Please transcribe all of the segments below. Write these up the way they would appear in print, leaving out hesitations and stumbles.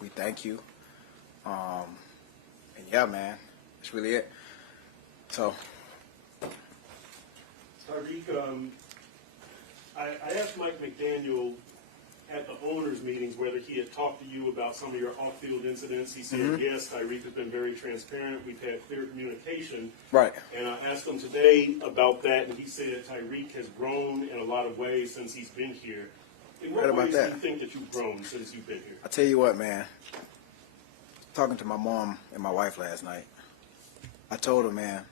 we thank you. And yeah, man, that's really it. So, Tyreek, I asked Mike McDaniel at the owners' meetings whether he had talked to you about some of your off-field incidents. He said, yes, Tyreek has been very transparent. We've had clear communication. right. And I asked him today about that, and he said Tyreek has grown in a lot of ways since he's been here. In what ways do you think that you've grown since you've been here? I tell you what, man, talking to my mom and my wife last night, I told her, man,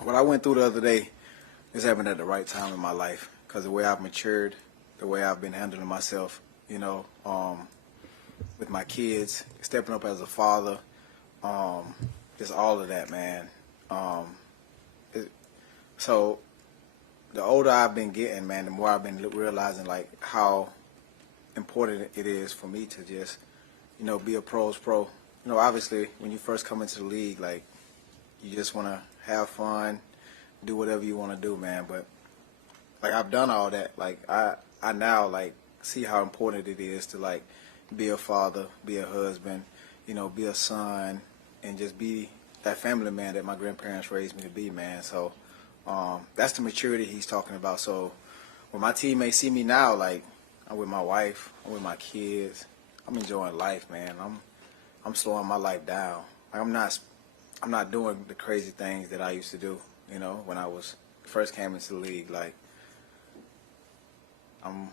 what I went through the other day is happened at the right time in my life, because the way I've matured, the way I've been handling myself, you know, with my kids, stepping up as a father, just all of that, man. So the older I've been getting, man, the more I've been realizing, like, how important it is for me to just, you know, be a pro's pro. You know, obviously, when you first come into the league, like, you just want to have fun, do whatever you want to do, man. But, like, I've done all that. Like, I now, like, see how important it is to, like, be a father, be a husband, you know, be a son, and just be that family man that my grandparents raised me to be, man. So that's the maturity he's talking about. So when my teammates see me now, like, I'm with my wife, I'm with my kids, I'm enjoying life, man. I'm slowing my life down. Like, I'm not doing the crazy things that I used to do, you know, when I first came into the league. Like, I'm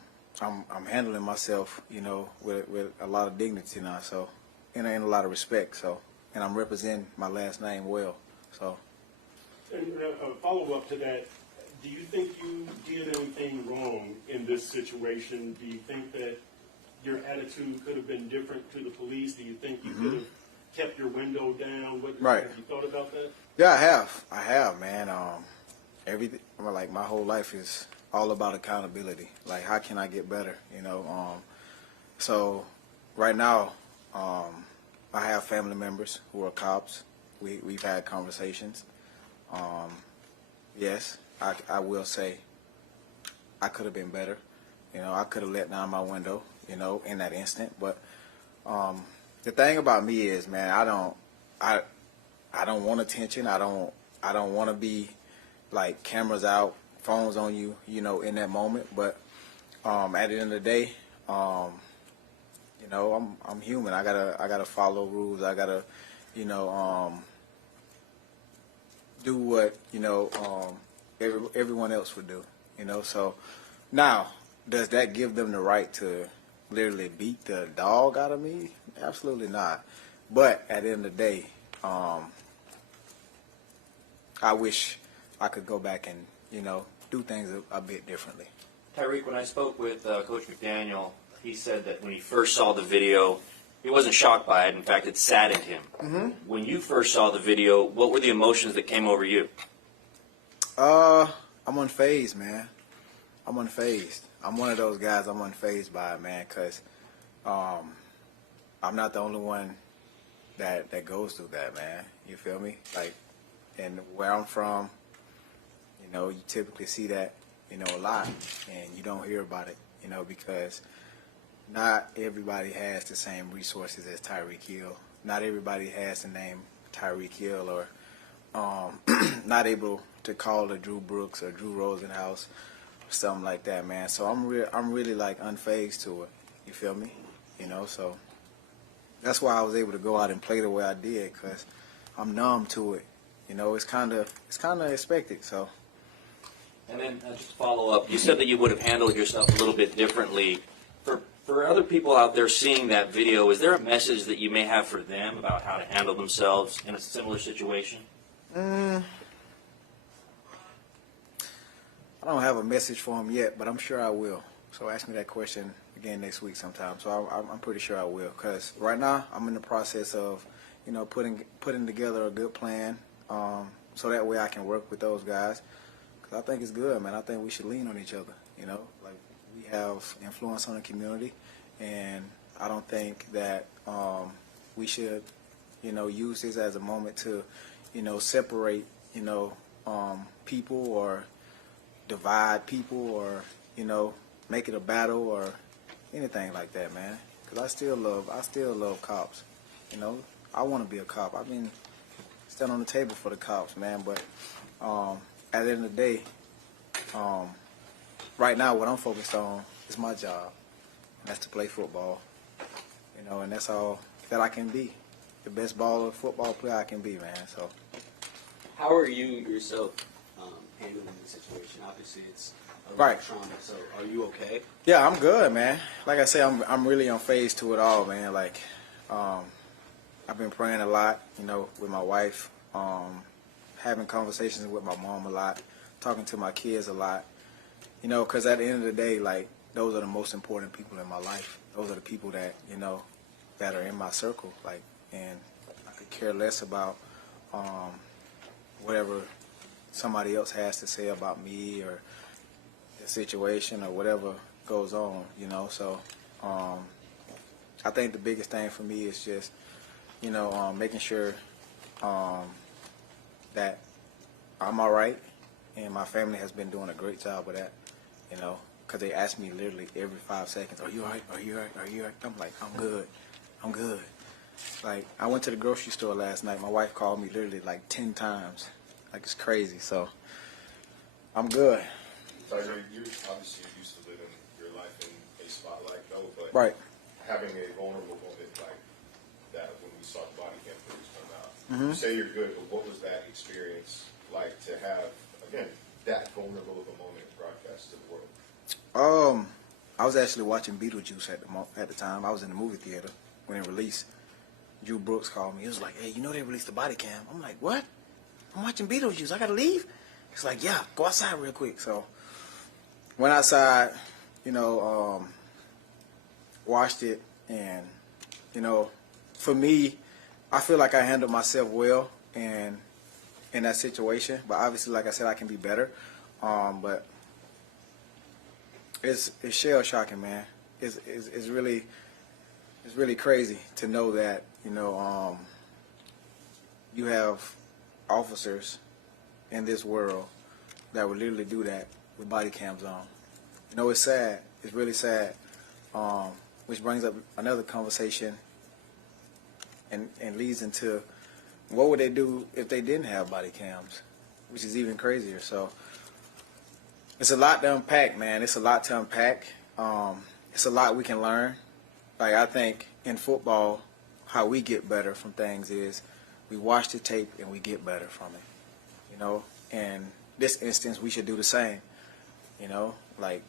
handling myself, you know, with a lot of dignity now, so, and a lot of respect, so, and I'm representing my last name well, so. And a follow-up to that, do you think you did anything wrong in this situation? Do you think that your attitude could have been different to the police? Do you think you could have kept your window down? Right. Have you thought about that? Yeah, I have, man. Everything, like, my whole life is all about accountability. Like, how can I get better, you know? So right now, I have family members who are cops. We've had conversations. Yes, I will say I could have been better. You know, I could have let down my window, you know, in that instant. But the thing about me is, man, I don't want attention. I don't want to be, like, cameras out, phones on you, you know, in that moment. But at the end of the day, you know, I'm human. I gotta follow rules. I gotta, you know, do what, you know, everyone else would do, you know. So now, does that give them the right to literally beat the dog out of me? Absolutely not. But at the end of the day, I wish I could go back and, you know, do things a bit differently. Tyreek, when I spoke with Coach McDaniel, he said that when he first saw the video, he wasn't shocked by it. In fact, it saddened him. When you first saw the video, what were the emotions that came over you? I'm unfazed, man. I'm unfazed. I'm one of those guys I'm unfazed by it, man, because I'm not the only one that goes through that, man. You feel me? Like, and where I'm from, you know, you typically see that, you know, a lot, and you don't hear about it, you know, because not everybody has the same resources as Tyreek Hill. Not everybody has the name Tyreek Hill, or not able to call a Drew Brooks or Drew Rosenhaus or something like that, man. So I'm really, like, unfazed to it. You feel me? You know, so that's why I was able to go out and play the way I did, because I'm numb to it. You know, it's kind of expected. So. And then just to follow up, you said that you would have handled yourself a little bit differently. For other people out there seeing that video, is there a message that you may have for them about how to handle themselves in a similar situation? I don't have a message for them yet, but I'm sure I will. So ask me that question again next week sometime. So I'm pretty sure I will, because right now I'm in the process of, you know, putting together a good plan, so that way I can work with those guys. Because I think it's good, man. I think we should lean on each other, you know. Like, we have influence on the community, and I don't think that we should, you know, use this as a moment to, you know, separate, you know, people, or divide people, or, you know, make it a battle or anything like that, man. because I still love cops. You know, I want to be a cop. I've been standing on the table for the cops, man. But at the end of the day, right now what I'm focused on is my job. And that's to play football. You know, and that's all that I can be. The best football player I can be, man. So. How are you yourself handling the situation? Obviously, it's a lot Right. of trauma. So, are you okay? Yeah, I'm good, man. Like I say, I'm really unfazed to it all, man. Like, I've been praying a lot, you know, with my wife, having conversations with my mom a lot, talking to my kids a lot, you know, because at the end of the day, like, those are the most important people in my life. Those are the people that, you know, that are in my circle, like, and I could care less about whatever somebody else has to say about me or the situation or whatever goes on, you know. So I think the biggest thing for me is just, you know, making sure that I'm all right, and my family has been doing a great job with that, you know, because they ask me literally every 5 seconds, are you all right? Are you all right? Are you all right? I'm like, I'm good. I'm good. Like, I went to the grocery store last night. My wife called me literally like 10 times. Like, it's crazy. So, I'm good. Tyreek, you're obviously used to living your life in a spotlight, though, but Right. having a vulnerable moment like that when we saw the body cam footage come out, Mm-hmm. you say you're good, but what was that experience like to have, again, that vulnerable of a moment broadcast to the world? I was actually watching Beetlejuice at the time. I was in the movie theater when it released. Drew Brooks called me. He was like, hey, you know they released the body cam. I'm like, what? I'm watching Beetlejuice. I got to leave? He's like, yeah, go outside real quick. So went outside, you know, watched it. And, you know, for me, I feel like I handled myself well in that situation. But obviously, like I said, I can be better. But it's shell shocking, man. It's really crazy to know that, you know, you have officers in this world that would literally do that with body cams on. You know, it's sad. It's really sad. Which brings up another conversation and leads into what would they do if they didn't have body cams, which is even crazier. So it's a lot to unpack, man. It's a lot to unpack. It's a lot we can learn. Like, I think in football, how we get better from things is we watch the tape and we get better from it, you know. And this instance, we should do the same, you know. Like,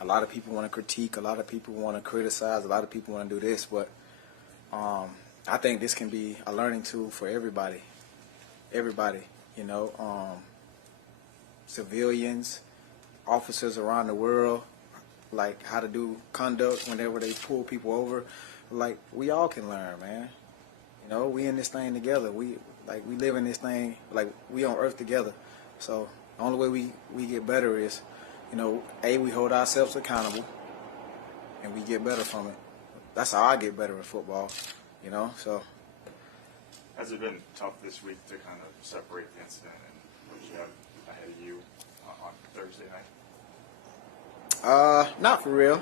a lot of people want to critique, a lot of people want to criticize, a lot of people want to do this, but I think this can be a learning tool for everybody, you know, civilians, officers around the world, like how to do conduct whenever they pull people over. Like, we all can learn, man. You know, we in this thing together. We live in this thing, like, we on earth together. So the only way we get better is, you know, we hold ourselves accountable and we get better from it. That's how I get better at football, you know. So has it been tough this week to kind of separate the incident and what you have ahead of you on Thursday night? Not for real.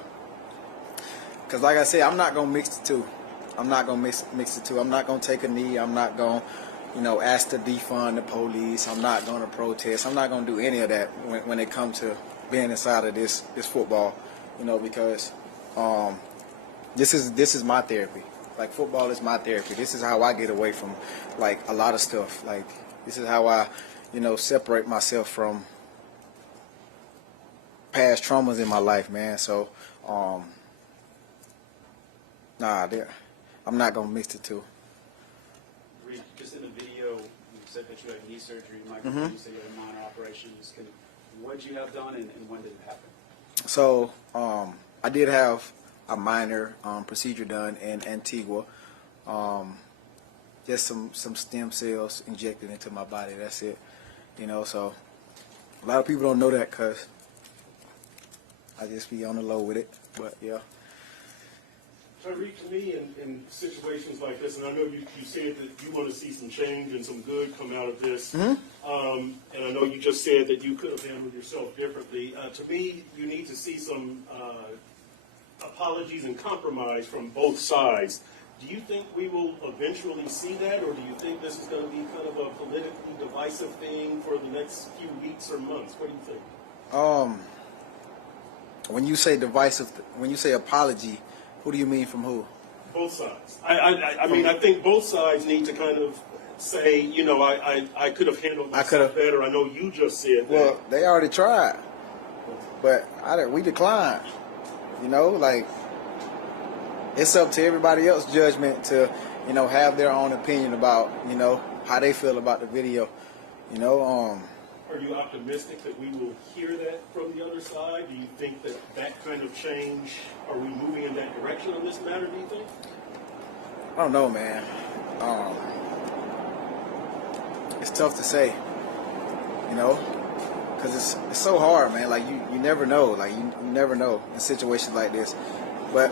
Because like I said, I'm not going to mix the two. I'm not going to mix the two. I'm not going to take a knee. I'm not going to, you know, ask to defund the police. I'm not going to protest. I'm not going to do any of that when it comes to being inside of this football, you know, because this is my therapy. Like, football is my therapy. This is how I get away from, like, a lot of stuff. Like, this is how I, you know, separate myself from past traumas in my life, man. So, I'm not gonna mix the two. Just in the video, you said that you had knee surgery. Michael, you said you had a minor operation. What did you have done, and when did it happen? So, I did have a minor procedure done in Antigua. Just some stem cells injected into my body. That's it. You know, so a lot of people don't know that because I just be on the low with it. But yeah. Tyreek, to me, in situations like this, and I know you said that you want to see some change and some good come out of this, and I know you just said that you could have handled yourself differently. To me, you need to see some apologies and compromise from both sides. Do you think we will eventually see that, or do you think this is going to be kind of a politically divisive thing for the next few weeks or months? What do you think? When you say divisive, when you say apology, who do you mean from who? Both sides. I mean, I think both sides need to kind of say, you know, I could have handled myself better. I know you just said that. Well, they already tried, but we declined. You know, like, it's up to everybody else's judgment to, you know, have their own opinion about, you know, how they feel about the video. You know, Are you optimistic that we will hear that from the other side? Do you think that that kind of change, are we moving in that direction on this matter, do you think? I don't know, man. It's tough to say, you know, because it's so hard, man. Like, you never know. Like, you never know in situations like this. But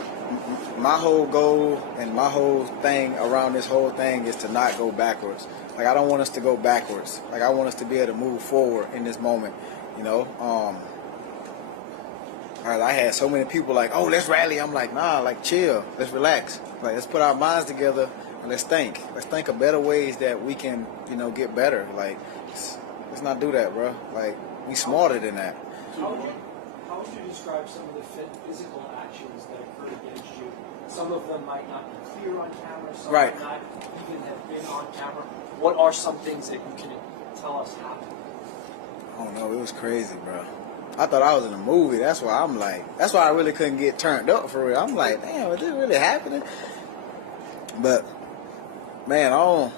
my whole goal and my whole thing around this whole thing is to not go backwards. Like, I don't want us to go backwards. Like, I want us to be able to move forward in this moment, you know. I had so many people like, oh, let's rally. I'm like, nah, like, chill. Let's relax. Like, let's put our minds together and let's think. Let's think of better ways that we can, you know, get better. Like, let's not do that, bro. Like, we smarter than that. How would you describe some of the physical actions that occurred against you? Some of them might not be clear on camera. Some Right. might not even have been on camera. What are some things that you can tell us happened? I don't know. It was crazy, bro. I thought I was in a movie. That's why I really couldn't get turned up for real. I'm like, damn, is this really happening? But, man, I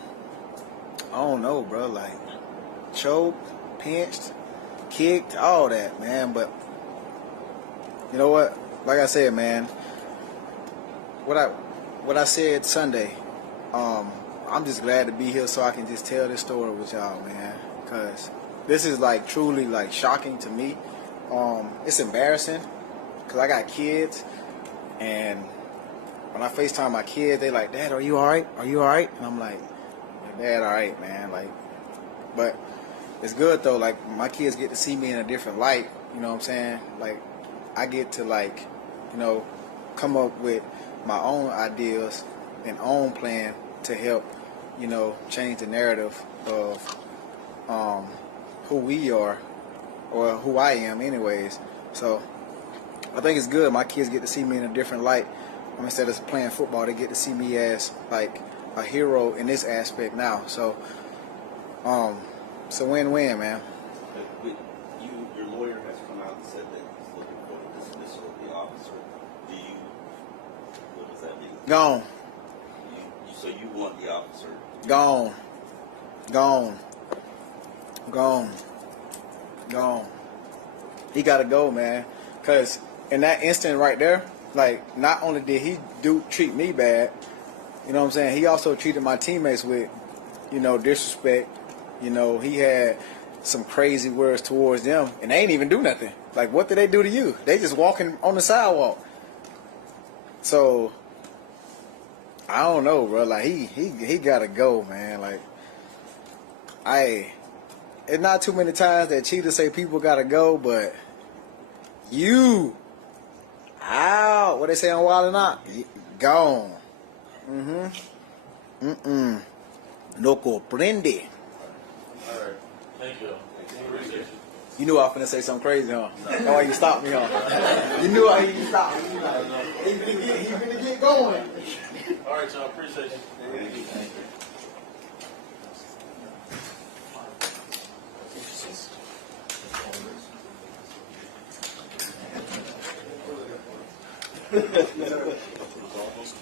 don't know, bro. Like, choked, pinched, kicked, all that, man. But, you know what? Like I said, man, what I said Sunday, I'm just glad to be here so I can just tell this story with y'all, man. Because this is, like, truly, like, shocking to me. It's embarrassing because I got kids, and when I FaceTime my kids, they like, Dad, are you all right? Are you all right? And I'm like, Dad, all right, man. Like, but it's good though. Like, my kids get to see me in a different light. You know what I'm saying? Like, I get to, like, you know, come up with my own ideas and own plan to help, you know, change the narrative of who we are. Or who I am anyways. So I think it's good. My kids get to see me in a different light. Instead of playing football, they get to see me as, like, a hero in this aspect now. So it's a win-win, man. Your lawyer has come out and said that he's looking for the dismissal of the officer. What does that mean? Gone. So you want the officer? Gone. He got to go, man. Because in that instant right there, like, not only did he treat me bad, you know what I'm saying, he also treated my teammates with, you know, disrespect. You know, he had some crazy words towards them, and they ain't even do nothing. Like, what did they do to you? They just walking on the sidewalk. So, I don't know, bro. Like, he got to go, man. Like, it's not too many times that cheaters say people gotta go, but what they say on Wild and Out? Gone. No comprende. All right. Thank you. You knew I was finna say something crazy, huh? That's why you stopped me, huh? You knew I stopped me. He finna get going. All right, y'all. Appreciate you. Thank you. It was almost